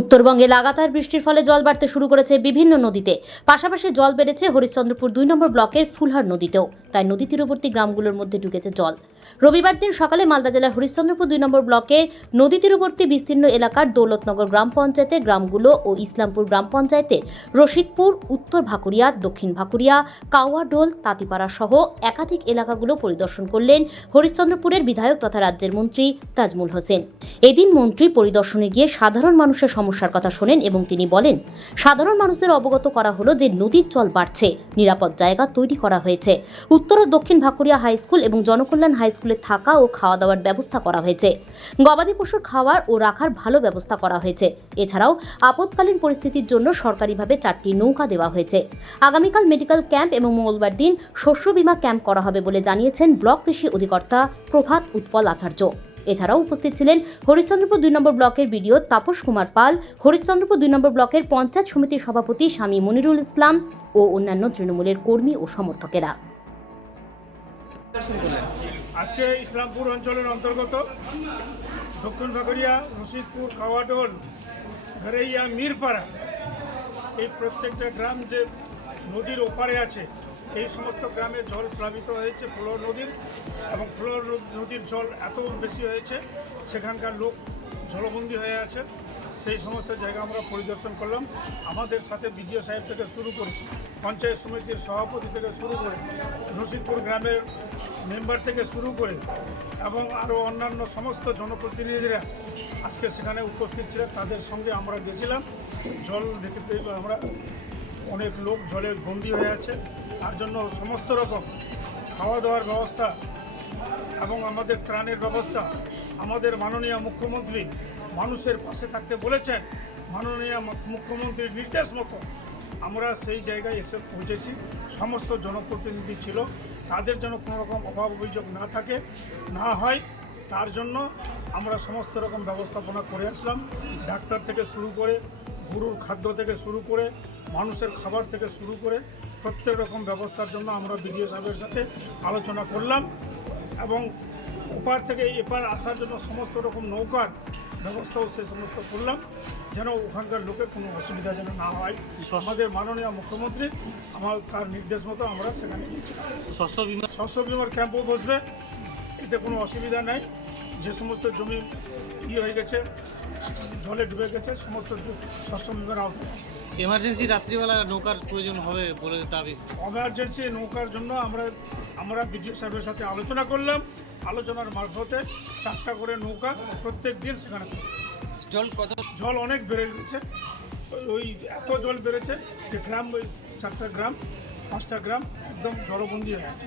উত্তরবঙ্গে লাগাতার বৃষ্টির ফলে জল বাড়তে শুরু করেছে বিভিন্ন নদীতে। পাশাপাশি জল বেড়েছে হরিশ্চন্দ্রপুর দুই নম্বর ব্লকের ফুলহার নদীতেও। তাই নদী তীরবর্তী গ্রামগুলোর মধ্যে ঢুকেছে জল। রবিবার দিন সকালে মালদা জেলার হরিশ্চন্দ্রপুর দুই নম্বর ব্লকের নদী তীরবর্তী বিস্তীর্ণ এলাকার দৌলতনগর গ্রাম পঞ্চায়েতের গ্রামগুলো ও ইসলামপুর গ্রাম পঞ্চায়েতের রশিদপুর, উত্তর ভাকুরিয়া, দক্ষিণ ভাকুরিয়া কাওয়াডোল তাঁতিপাড়া সহ একাধিক এলাকাগুলো পরিদর্শন করলেন হরিশ্চন্দ্রপুরের বিধায়ক তথা রাজ্যের মন্ত্রী তাজমুল হোসেন। এদিন মন্ত্রী পরিদর্শনে গিয়ে সাধারণ মানুষের সমস্যার কথা শোনেন এবং তিনি বলেন, সাধারণ মানুষদের অবগত করা হলো যে নদীর জল বাড়ছে, নিরাপদ জায়গা তৈরি করা হয়েছে। উত্তর ও দক্ষিণ ভাকুরিয়া হাই স্কুল এবং জনকল্যাণ হাই স্কুলে থাকা ও খাওয়া দাওয়ার ব্যবস্থা করা হয়েছে। গবাদি পশুর খাওয়ার ও রাখার ভালো ব্যবস্থা করা হয়েছে। এছাড়াও আপৎকালীন পরিস্থিতির জন্য সরকারিভাবে চারটি নৌকা দেওয়া হয়েছে। আগামীকাল মেডিকেল ক্যাম্প এবং মঙ্গলবার দিন শস্য বীমা ক্যাম্প করা হবে বলে জানিয়েছেন ব্লক কৃষি অধিকর্তা প্রভাত উৎপল আচার্য। এছাড়াও উপস্থিত ছিলেন হরিশ্চন্দ্রপুর দুই নম্বর ব্লকের বিডিও তাপস কুমার পাল, হরিশ্চন্দ্রপুর দুই নম্বর ব্লকের পঞ্চায়েত সমিতির সভাপতি স্বামী মনিরুল ইসলাম ও অন্যান্য তৃণমূলের কর্মী ও সমর্থকেরা। আজকে ইসলামপুর অঞ্চলের অন্তর্গত দক্ষিণ ভাগরিয়া রশিদপুর খাওয়াডোল ঘরেইয়া, মিরপাড়া, এই প্রত্যেকটা গ্রাম যে নদীর ওপারে আছে, এই সমস্ত গ্রামে জল প্লাবিত হয়েছে ফ্লোর নদীর এবং ফ্লোর নদীর জল এত বেশি হয়েছে, সেখানকার লোক জলবন্দী হয়ে আছে। সেই সমস্ত জায়গা আমরা পরিদর্শন করলাম। আমাদের সাথে বিডিও সাহেব থেকে শুরু করে পঞ্চায়েত সমিতির সভাপতি থেকে শুরু করে রশিদপুর গ্রামের মেম্বার থেকে শুরু করে এবং আরও অন্যান্য সমস্ত জনপ্রতিনিধিরা আজকে সেখানে উপস্থিত ছিলেন। তাদের সঙ্গে আমরা গেছিলাম। জল দেখতে আমরা অনেক লোক জলে বন্দী হয়ে আছে। তার জন্য সমস্ত রকম খাওয়া দাওয়ার ব্যবস্থা এবং আমাদের ত্রাণের ব্যবস্থা, আমাদের মাননীয় মুখ্যমন্ত্রী মানুষের পাশে থাকতে বলেছেন মাননীয় মুখ্যমন্ত্রীর নির্দেশ মতো। আমরা সেই জায়গায় এসে পৌঁছেছি। সমস্ত জনপ্রতিনিধি ছিল। তাদের যেন কোনো রকম অভাব অভিযোগ না থাকে, না হয়, তার জন্য আমরা সমস্ত রকম ব্যবস্থাপনা করে আসলাম। ডাক্তার থেকে শুরু করে, গরুর খাদ্য থেকে শুরু করে, মানুষের খাবার থেকে শুরু করে, প্রত্যেক রকম ব্যবস্থার জন্য আমরা বিডিও সাহেবের সাথে আলোচনা করলাম এবং ওপার থেকে এপার আসার জন্য সমস্ত রকম নৌকার ব্যবস্থাও সে সমস্ত করলাম। যেন ওখানকার লোকে কোনো অসুবিধা যেন না হয়। আমাদের মাননীয় মুখ্যমন্ত্রী আমার তার নির্দেশ মতো আমরা সেখানে শস্য বিমা শস্য বিমার ক্যাম্পও বসবে। এতে কোনো অসুবিধা নাই। যে সমস্ত জমি ইয়ে হয়ে গেছে জলে ডুবে গেছে সমস্ত শস্য বিমার আওতায় এমার্জেন্সি রাত্রিবেলা নৌকার প্রয়োজন হবে বলে দাবি। এমার্জেন্সি নৌকার জন্য আমরা আমরা বিডিও সাহেবের সাথে আলোচনা করলাম। আলোচনার মারফতে চারটা করে নৌকা প্রত্যেক দিন সেখানে জল কত? জল অনেক বেড়ে গেছে। ওই- ওই এত জল বেড়েছে যে গ্রাম ওই চারটা গ্রাম পাঁচটা গ্রাম একদম জলবন্দী হয়ে আছে